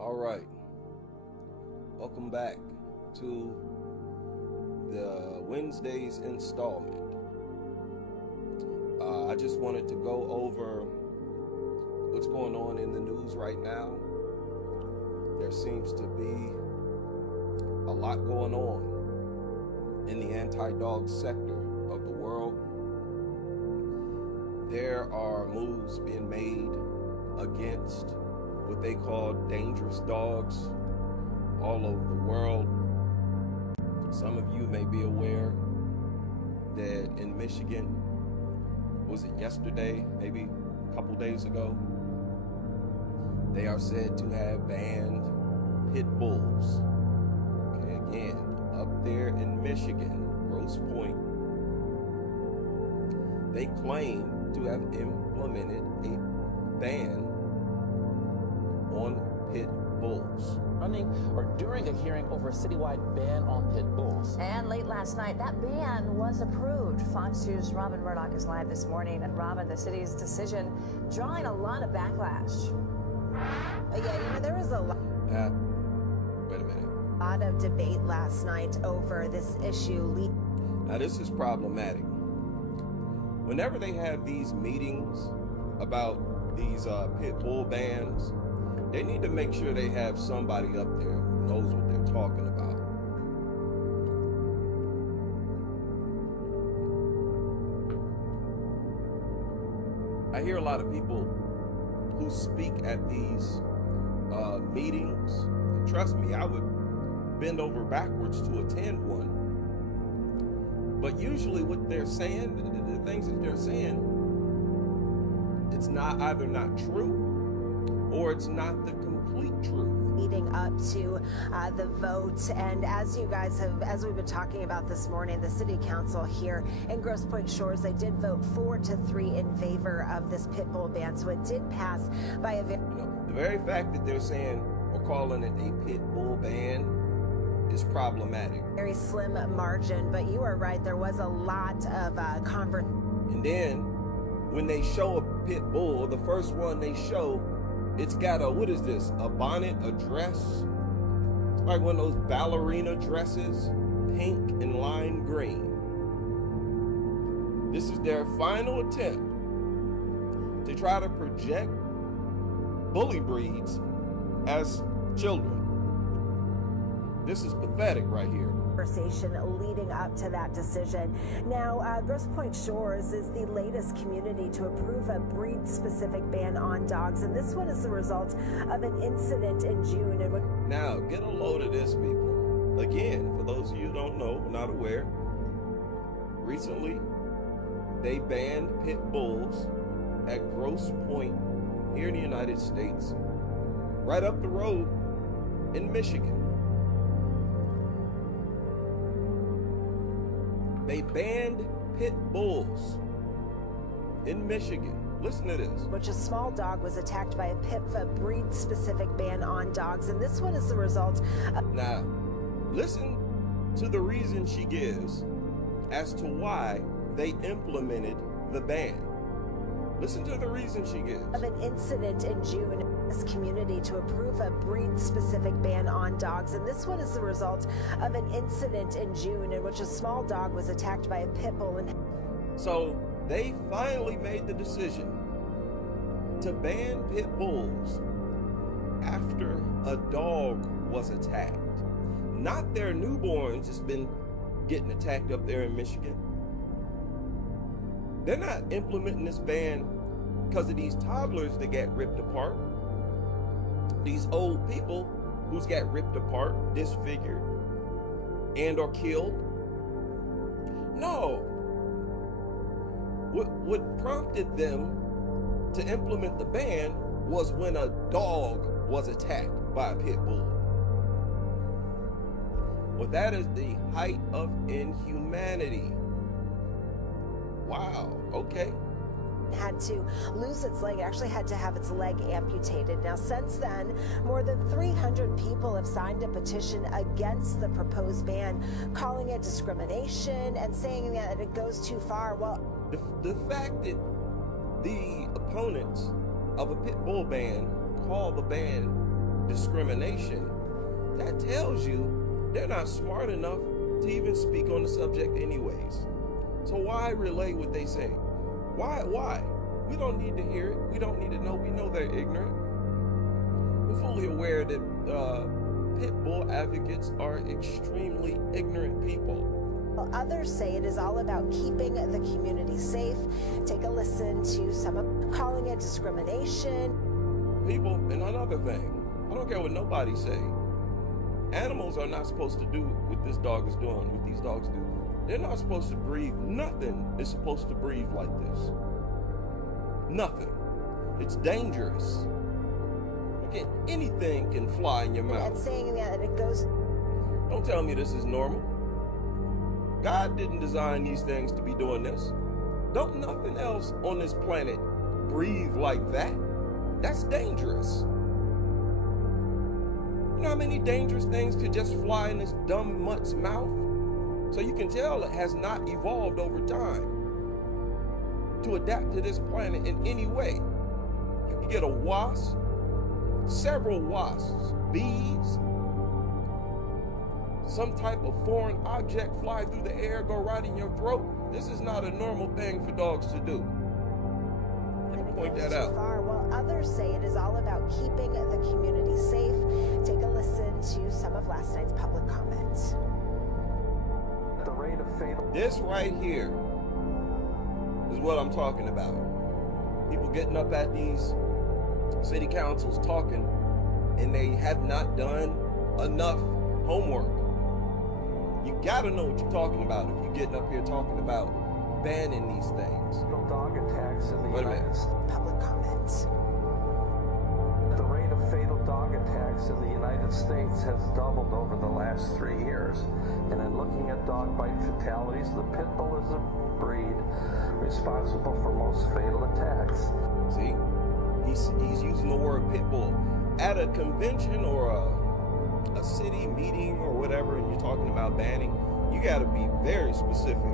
All right, welcome back to the Wednesday's installment. I just wanted to go over what's going on in the news right now. There seems to be a lot going on in the anti-dog sector of the world. There are moves being made against what they call dangerous dogs all over the world. Some of you may be aware that in Michigan, was it yesterday, maybe a couple days ago, they are said to have banned pit bulls. Okay, again, up there in Michigan, Grosse Pointe, they claim to have implemented a ban on pit bulls. Running or during a hearing over a citywide ban on pit bulls. And late last night, that ban was approved. Fox News' Robin Murdoch is live this morning. And Robin, the city's decision drawing a lot of backlash. Yeah, there was a lot. Wait a minute. Lot of debate last night over this issue. Now this is problematic. Whenever they have these meetings about these pit bull bans, they need to make sure they have somebody up there who knows what they're talking about. I hear a lot of people who speak at these meetings, and trust me, I would bend over backwards to attend one. But usually what they're saying, the things that they're saying, it's not either not true or it's not the complete truth. Leading up to the vote, and as you guys have, as we've been talking about this morning, the city council here in Grosse Pointe Shores, they did vote 4-3 in favor of this pit bull ban, so it did pass by a very... The very fact that they're saying or calling it a pit bull ban is problematic. Very slim margin, but you are right, there was a lot of conversation. And then when they show a pit bull, the first one they show, it's got a, what is this? A bonnet, a dress? It's like one of those ballerina dresses, pink and lime green. This is their final attempt to try to project bully breeds as children. This is pathetic right here. Conversation leading up to that decision. Now, Grosse Pointe Shores is the latest community to approve a breed-specific ban on dogs, and this one is the result of an incident in June. Now, get a load of this, people. Again, for those of you who don't know, not aware, recently they banned pit bulls at Grosse Pointe here in the United States, right up the road in Michigan. They banned pit bulls in Michigan. Listen to this. Which a small dog was attacked by a breed-specific ban on dogs, and this one is the result of... Now, listen to the reason she gives as to why they implemented the ban. Listen to the reason she gives. Of an incident in June, this community to approve a breed-specific ban on dogs, and this one is the result of an incident in June in which a small dog was attacked by a pit bull. So they finally made the decision to ban pit bulls after a dog was attacked. Not their newborns has been getting attacked up there in Michigan. They're not implementing this ban because of these toddlers that get ripped apart. These old people who's got ripped apart, disfigured, and or killed. No. What prompted them to implement the ban was when a dog was attacked by a pit bull. Well, that is the height of inhumanity. Wow, okay. Had to lose its leg, actually had to have its leg amputated. Now, since then, more than 300 people have signed a petition against the proposed ban, calling it discrimination and saying that it goes too far. Well, the fact that the opponents of a pit bull ban call the ban discrimination, that tells you they're not smart enough to even speak on the subject anyways. So why relay what they say? Why? We don't need to hear it. We don't need to know. We know they're ignorant. We're fully aware that pit bull advocates are extremely ignorant people. Well, others say it is all about keeping the community safe. Take a listen to some of calling it discrimination. People, and another thing, I don't care what nobody say. Animals are not supposed to do what this dog is doing, what these dogs do. They're not supposed to breathe. Nothing is supposed to breathe like this. Nothing. It's dangerous. Again, anything can fly in your mouth. And saying that it goes. Don't tell me this is normal. God didn't design these things to be doing this. Don't nothing else on this planet breathe like that. That's dangerous. You know how many dangerous things could just fly in this dumb mutt's mouth? So you can tell it has not evolved over time to adapt to this planet in any way. You can get a wasp, several wasps, bees, some type of foreign object fly through the air, go right in your throat. This is not a normal thing for dogs to do. Let me point that out. Well, others say it is all about keeping the community safe. Take a listen to some of last night's public comments. The rate of fatal. This right here is what I'm talking about. People getting up at these city councils talking, and they have not done enough homework. You gotta know what you're talking about if you're getting up here talking about banning these things. Dog attacks in the Wait a minute. United States. Public comments. The rate of fatal dog attacks in the United States has doubled over the last 3 years. And in looking at dog bite fatalities, the pit bull is a breed responsible for most fatal attacks. See, he's using the word pit bull at a convention or a city meeting or whatever, and you're talking about banning. You got to be very specific.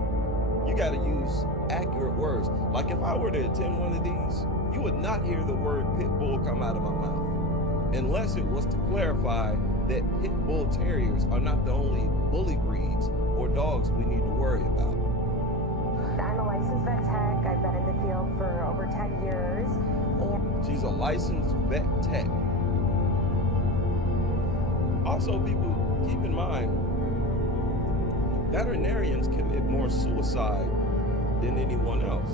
You got to use accurate words. Like if I were to attend one of these, you would not hear the word pit bull come out of my mouth unless it was to clarify that pit bull terriers are not the only bully breeds or dogs we need to worry about. I'm a licensed vet tech. I've been in the field for over 10 years. And She's a licensed vet tech. Also, people, keep in mind, veterinarians commit more suicide than anyone else.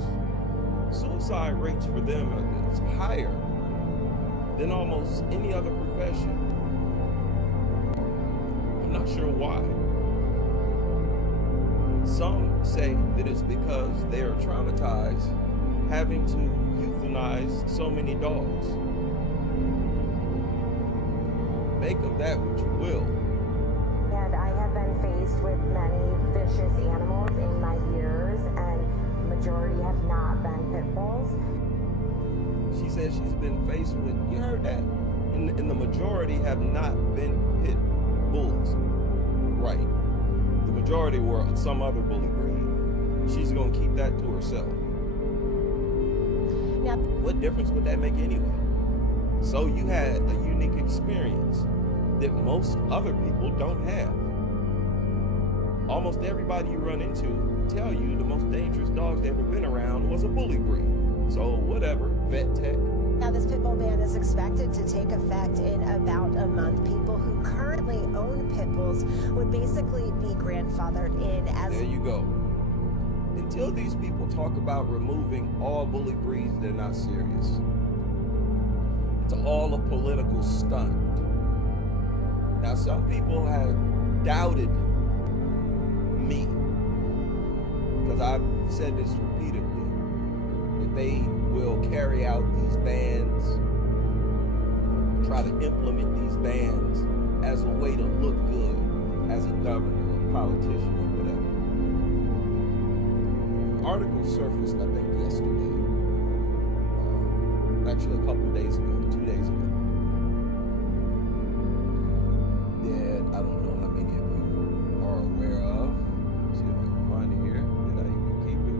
Suicide rates for them is higher than almost any other profession. I'm not sure why. Some say that it's because they are traumatized having to euthanize so many dogs. Make of that what you will. And I have been faced with many vicious animals in my years, and the majority have not been pit bulls. She says she's been faced with, you heard that? And the majority have not been pit bulls. Right. The majority were some other bully breed. She's going to keep that to herself. Now, What difference would that make anyway? So you had a unique experience that most other people don't have. Almost everybody you run into tell you the most dangerous dogs they've ever been around was a bully breed. So whatever, vet tech. now this pit bull ban is expected to take effect in about a month. People who currently own pit bulls would basically be grandfathered in as... There you go. Until these people talk about removing all bully breeds, they're not serious. It's all a political stunt. Now, some people have doubted me, because I've said this repeatedly, that they will carry out these bans, try to implement these bans as a way to look good as a governor, a politician, or whatever. An article surfaced, I think, yesterday, actually a couple days ago, 2 days ago, that I don't know how many of you are aware of. Let's see if I can find it here. Did I even keep it?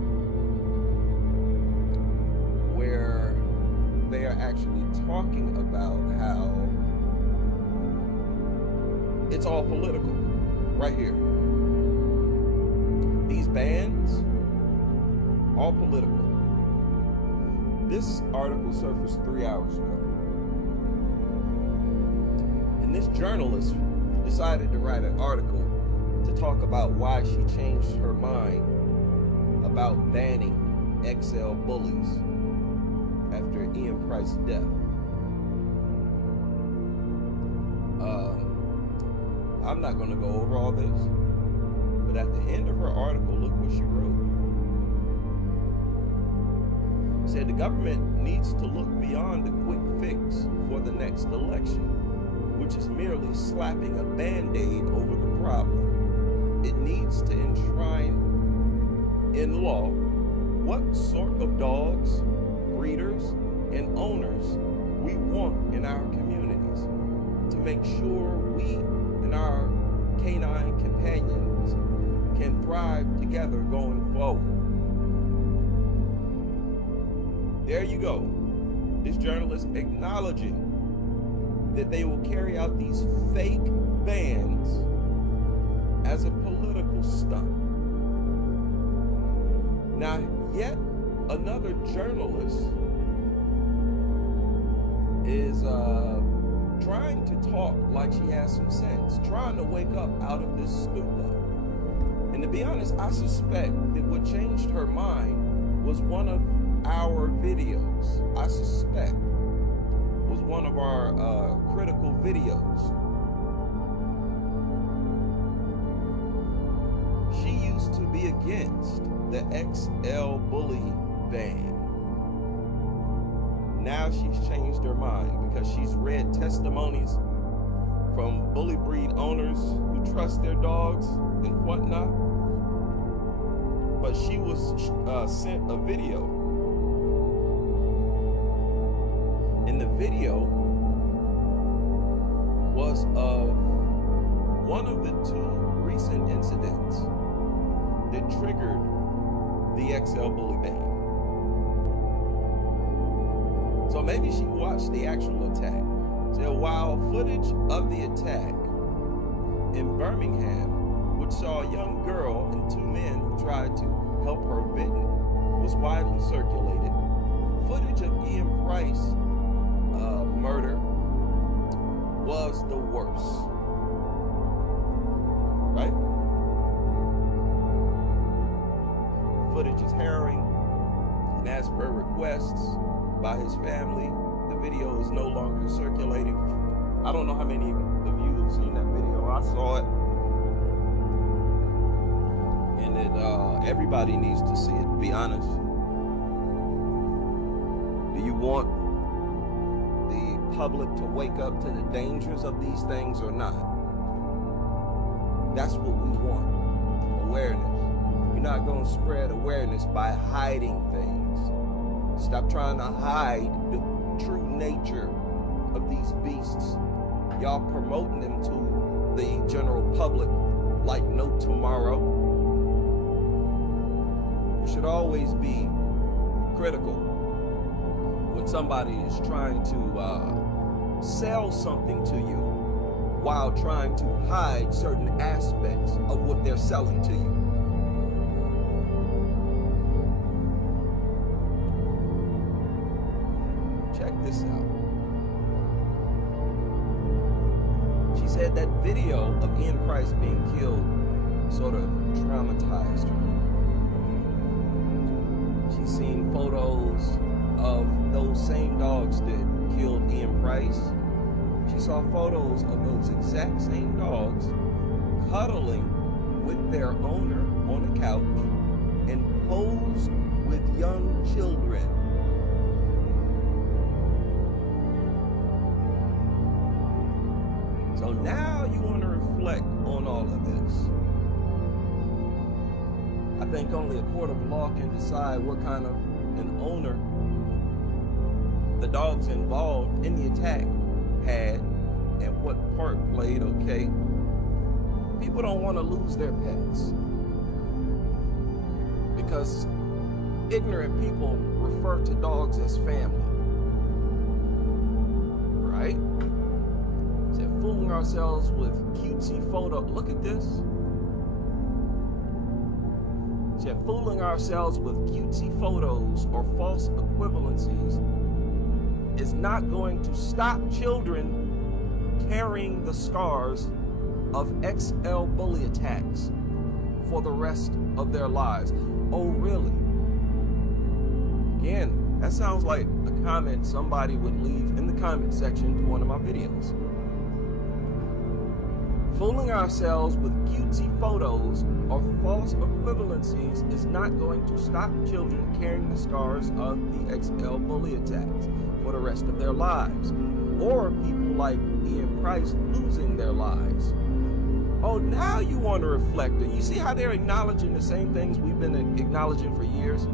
Where they are actually talking about how it's all political right here. These bans, all political. This article surfaced 3 hours ago. And this journalist decided to write an article to talk about why she changed her mind about banning XL bullies after Ian Price's death. I'm not going to go over all this, but at the end of her article, look what she wrote. Said the government needs to look beyond the quick fix for the next election, which is merely slapping a band-aid over the problem. It needs to enshrine in law what sort of dogs, breeders, and owners we want in our communities to make sure we and our canine companions can thrive together going forward. There you go. This journalist acknowledging that they will carry out these fake bans as a political stunt. Now, yet another journalist is trying to talk like she has some sense, trying to wake up out of this stupor. And to be honest, I suspect that what changed her mind was one of our videos. I suspect was one of our critical videos. She used to be against the XL bully ban. Now she's changed her mind because she's read testimonies from bully breed owners who trust their dogs and whatnot. But she was sent a video. And the video was of one of the 2 recent incidents that triggered the XL bully ban. So maybe she watched the actual attack. So while footage of the attack in Birmingham, which saw a young girl and 2 men who tried to help her bitten, was widely circulated, footage of Ian Price murder was the worst. Right? Footage is harrowing, and as per requests by his family, the video is no longer circulating. I don't know how many of you have seen that video. I saw it. And everybody needs to see it, to be honest. Do you want the public to wake up to the dangers of these things or not? That's what we want. Awareness. You're not going to spread awareness by hiding things. Stop trying to hide the true nature of these beasts. Y'all promoting them to the general public like no tomorrow. You should always be critical when somebody is trying to sell something to you while trying to hide certain aspects of what they're selling to you. Check this out. She said that video of Ian Price being killed sort of traumatized her. She's seen photos of those same dogs that killed Ian Price. She saw photos of those exact same dogs cuddling with their owner on a couch and posed with young children. So now you want to reflect on all of this. I think only a court of law can decide what kind of an owner the dogs involved in the attack had and what part played, okay? People don't want to lose their pets because ignorant people refer to dogs as family, right? So fooling ourselves with cutesy photo. Look at this. Said fooling ourselves with cutesy photos or false equivalencies is not going to stop children carrying the scars of XL bully attacks for the rest of their lives. Oh, really? Again, that sounds like a comment somebody would leave in the comment section to one of my videos. Fooling ourselves with cutesy photos or false equivalencies is not going to stop children carrying the scars of the XL bully attacks for the rest of their lives, or people like Ian Price losing their lives. Oh, now you want to reflect it. You see how they're acknowledging the same things we've been acknowledging for years?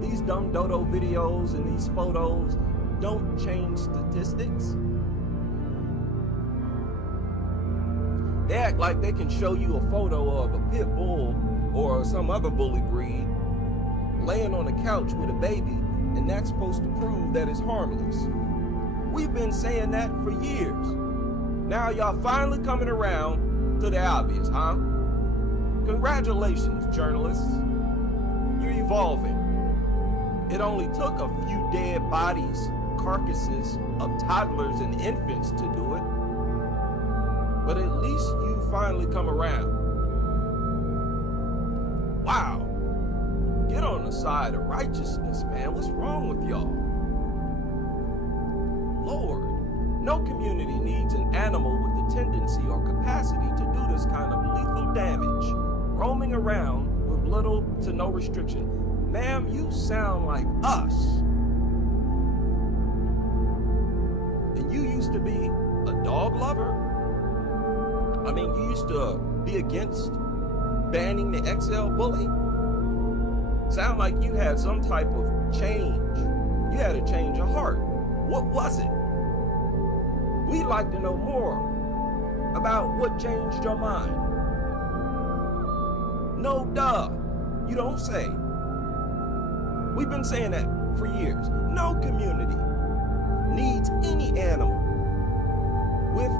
These dumb dodo videos and these photos don't change statistics. They act like they can show you a photo of a pit bull or some other bully breed laying on a couch with a baby, and that's supposed to prove that it's harmless. We've been saying that for years. Now y'all finally coming around to the obvious, huh? Congratulations, journalists. You're evolving. It only took a few dead bodies, carcasses of toddlers and infants to do it. But at least you finally come around. Wow. Get on the side of righteousness, man. What's wrong with y'all? Lord, no community needs an animal with the tendency or capacity to do this kind of lethal damage, roaming around with little to no restriction. Ma'am, you sound like us. And you used to be a dog lover? I mean, you used to be against banning the XL bully? Sound like you had some type of change. You had a change of heart. What was it? We'd like to know more about what changed your mind. No, duh. You don't say. We've been saying that for years. No community needs any animal with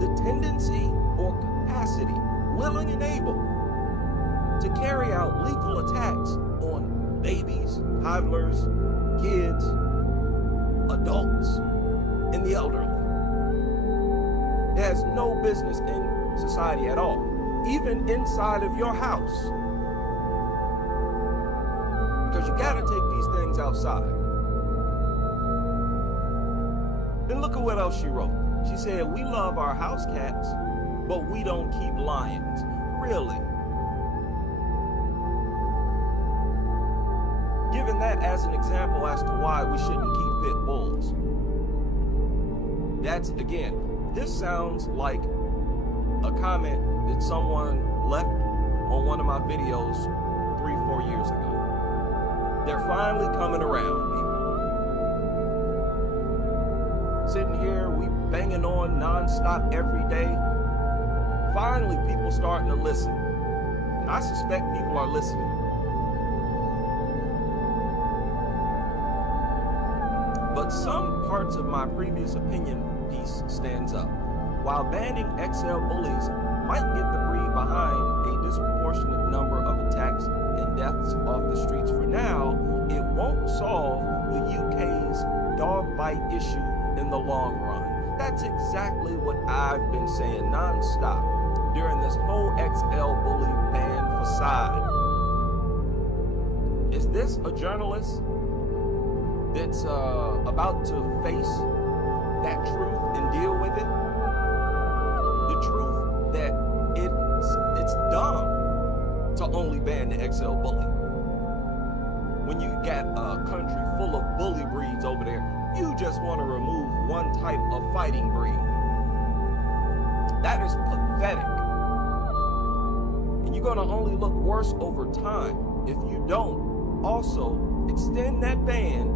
the tendency or capacity, willing and able, to carry out lethal attacks on babies, toddlers, kids, adults, and the elderly. It has no business in society at all, even inside of your house. Because you gotta take these things outside. Then look at what else she wrote. She said, we love our house cats, but we don't keep lions. Really? Given that as an example as to why we shouldn't keep pit bulls. That's, again, this sounds like a comment that someone left on one of my videos 3-4 years ago. They're finally coming around, people. Sitting here, we banging on nonstop every day. Finally, people starting to listen. And I suspect people are listening. But some parts of my previous opinion piece stands up. While banning XL bullies might get the breed behind a disproportionate number of attacks and deaths off the streets for now, it won't solve the UK's dog bite issue in the long run. That's exactly what I've been saying nonstop during this whole XL bully ban facade. Is this a journalist that's about to face that truth and deal with it? The truth that it's dumb to only ban the XL bully. When you got a country full of bully breeds over there, you just want to remove one type of fighting breed. That is pathetic. And you're going to only look worse over time if you don't also extend that ban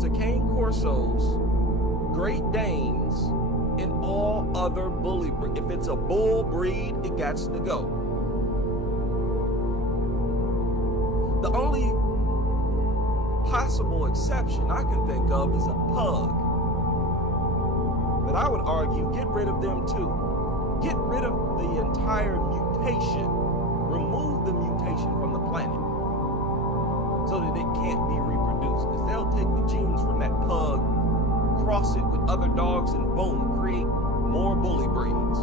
to cane corsos, Great Danes, and all other bully breeds. If it's a bull breed, it got to go. The only possible exception I can think of is a pug. But I would argue, get rid of them too. Get rid of the entire mutation. Remove the mutation from the planet so that it can't be reproduced. Because they'll take the genes from that pug, cross it with other dogs, and boom, create more bully breeds.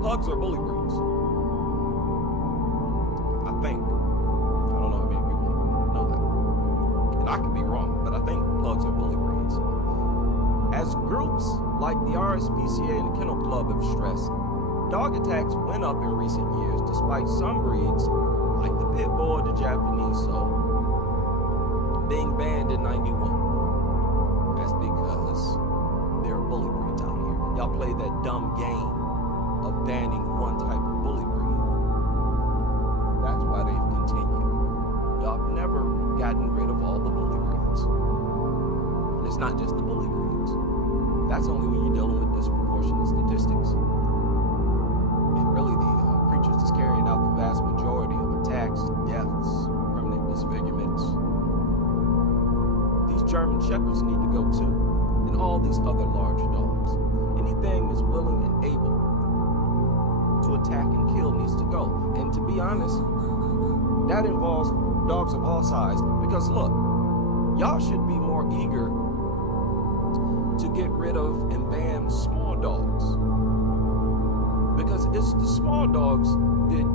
Pugs are bully breeds. I think. I don't know how many people know that. And I could be wrong, but I think pugs are bully breeds. As groups like the RSPCA and the Kennel Club have stressed, dog attacks went up in recent years despite some breeds, like the pit bull or the Japanese so, being banned in '91. That's because there are bully breeds out here. Y'all play that dumb game of banning one type of bully breed. That's why they've continued. Y'all have never gotten rid of all the bully breeds. And it's not just the bully breeds. That's only when you're dealing with disproportionate statistics. And really the creatures that's carrying out the vast majority of attacks, deaths, permanent disfigurements. These German Shepherds need to go too, and all these other large dogs. Anything that's willing and able to attack and kill needs to go. And to be honest, that involves dogs of all sizes. Because look, y'all should be more eager to get rid of and ban small dogs. Because it's the small dogs that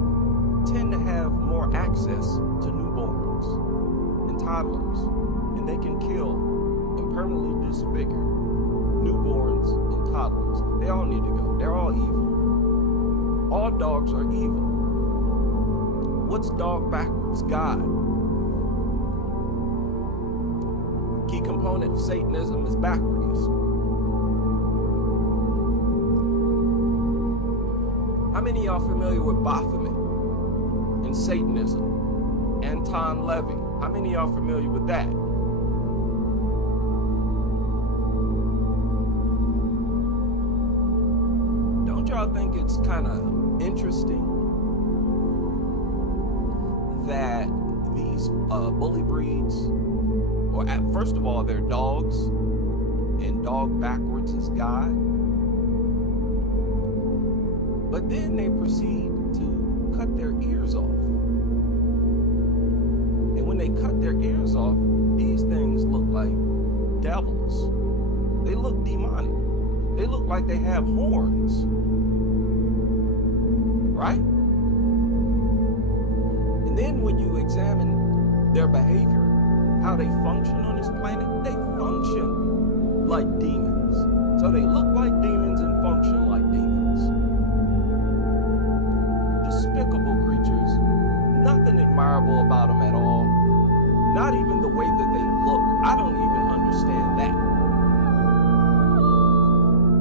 tend to have more access to newborns and toddlers. And they can kill and permanently disfigure newborns and toddlers. They all need to go. They're all evil. All dogs are evil. What's dog backwards? God. Key component of Satanism is backwards. How many of y'all familiar with Baphomet and Satanism? Anton Levy. How many of y'all familiar with that? Don't y'all think it's kind of interesting that these bully breeds, or first of all, they're dogs, and dog backwards is God, but then they proceed to cut their ears off. And when they cut their ears off, these things look like devils. They look demonic. They look like they have horns. Right? And then when you examine their behavior, how they function on this planet, they function like demons. So they look like demons and function like demons. Despicable creatures. Nothing admirable about them at all. Not even the way that they look. I don't even understand that.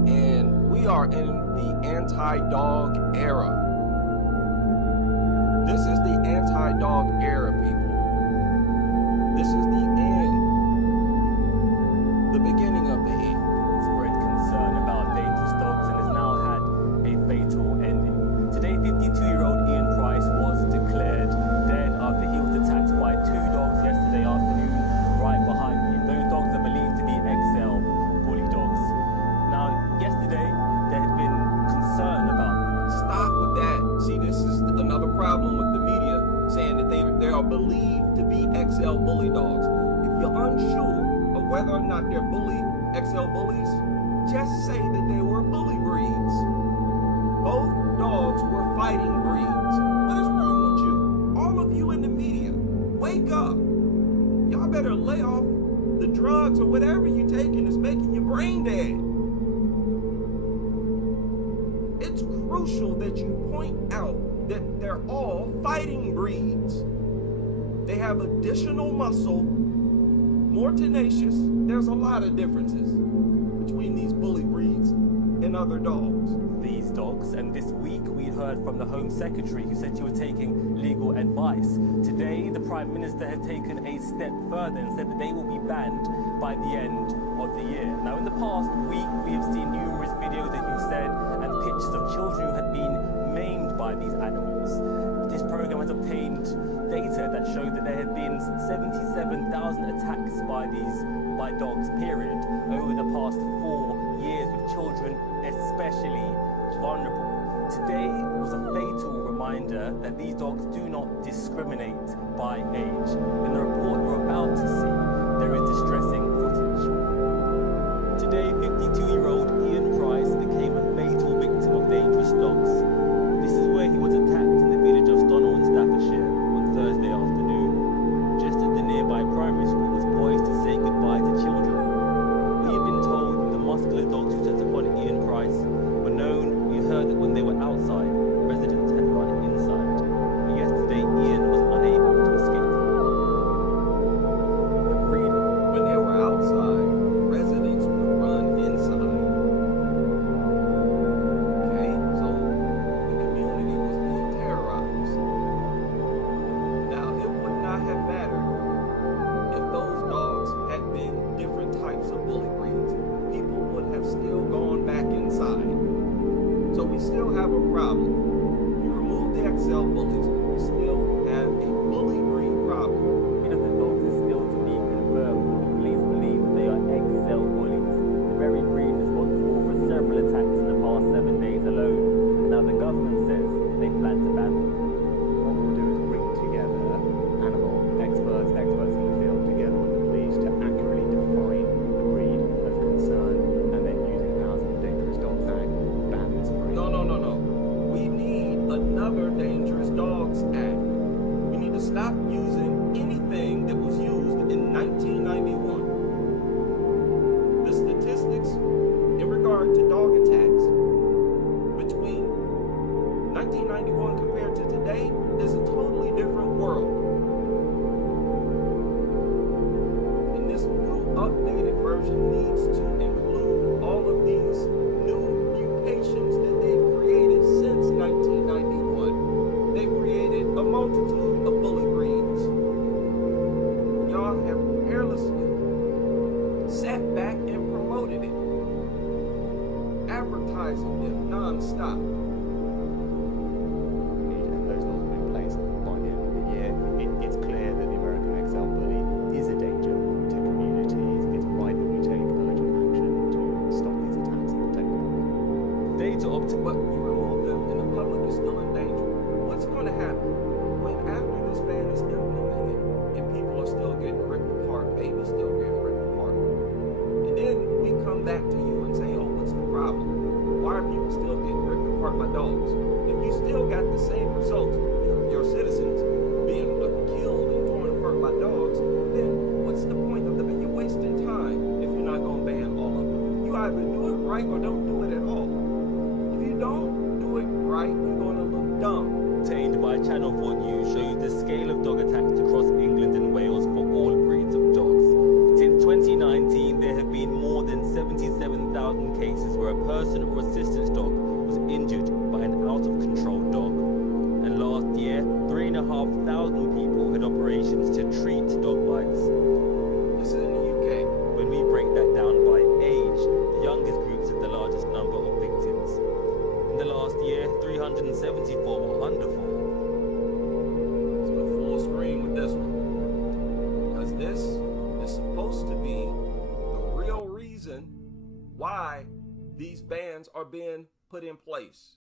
And we are in the anti-dog era. This is the anti-dog era, people. This is the end. The beginning of the end. Spread concern about dangerous dogs and has now had a fatal ending. Today, 52-year-old Ian Price was declared dead after he was attacked by two dogs yesterday afternoon right behind him. Those dogs are believed to be XL bully dogs. Now, yesterday, there had been concern about... Stop with that. See, this is another problem with the media, saying that they are believed to be XL bully dogs. If you're unsure of whether or not they're XL bullies, just say that they were bully breeds. Both dogs were fighting breeds. What is wrong with you? All of you in the media, wake up. Y'all better lay off the drugs or whatever you're taking that's making your brain dead. It's crucial that you point out that they're all fighting breeds. They have additional muscle, more tenacious. There's a lot of differences between these bully breeds and other dogs. These dogs, and this week we heard from the Home Secretary who said she was taking legal advice. Today, the Prime Minister has taken a step further and said that they will be banned by the end of the year. Now, in the past week, we have seen numerous videos, as you said, and pictures of children who had been maimed by these animals. This program has obtained data that had showed that there had been 77,000 attacks by dogs, period, over the past 4 years, with children especially vulnerable. Today was a fatal reminder that these dogs do not discriminate by age. In the report we're about to see, there is distressing footage. Today, 52-year-old Ian Price became a fatal victim of dangerous dogs. This is where he was attacked in the village of Stoneham in Staffordshire on Thursday afternoon, just as the nearby primary school was poised to say goodbye to children. We had been told that the muscular dogs who set upon Ian Price were known. We heard that when they were outside, residents had run inside. But yesterday, Ian was unable to escape. The breed. When they were outside, residents would run inside. Okay, so the community was being terrorized. Now, it would not have mattered if those dogs had been different types of bully breeds. People would have still gone back inside. So we still have a problem. You remove the XL bullies, we still have a bully breed problem. The dogs is still to be confirmed. The police believe that they are XL bullies, the very breed responsible for several attacks in the past 7 days alone. Now the government says they plan to ban them. What we'll do is bring together animal experts in the field, together with the police to accurately define the breed of concern, and then using powers of the Dangerous Dogs Act, ban this breed. No. We need another Dangerous Dogs Act. We need to stop using anything that was used in 1991. The statistics in regard to dog attacks between 1991 compared to today is a totally different world. And this new updated version needs to include all of these new mutations that they've created since 1991. They've created a multitude of bully breeds. Y'all have carelessly sat back and promoted it, advertising them non-stop. And those laws will be in place by the end of the year. It's clear that the American XL bully is a danger to communities. It's right that we take urgent action to stop these attacks and protect the public. Data up to what you remove them and the public is still in danger. What's going to happen when after this ban is implemented and people are still getting ripped apart, babies still getting ripped apart, and then we come back to you and say, oh, what's the problem? Why are people still getting ripped apart by dogs? If you still got the same results, your citizens being killed and torn apart by dogs, then what's the point of the ban? You're wasting time if you're not going to ban all of them. You either do it right or don't do it at all. If you don't do it right, you're going to look dumb. Obtained by Channel 4 News show you the scale of dog attacks across England and Wales for all breeds of dogs. Since 2019, there have been more than 77,000 cases where a person or assistance dog was injured by an out-of-control dog. And last year, 3,500 people had operations to treat dog bites. This is in the UK. When we break that down by age, the youngest groups had the largest number of victims. In the last year, 374 were under 4. Let's go full screen with this one. Because this is supposed to be the real reason why these bans are being put in place.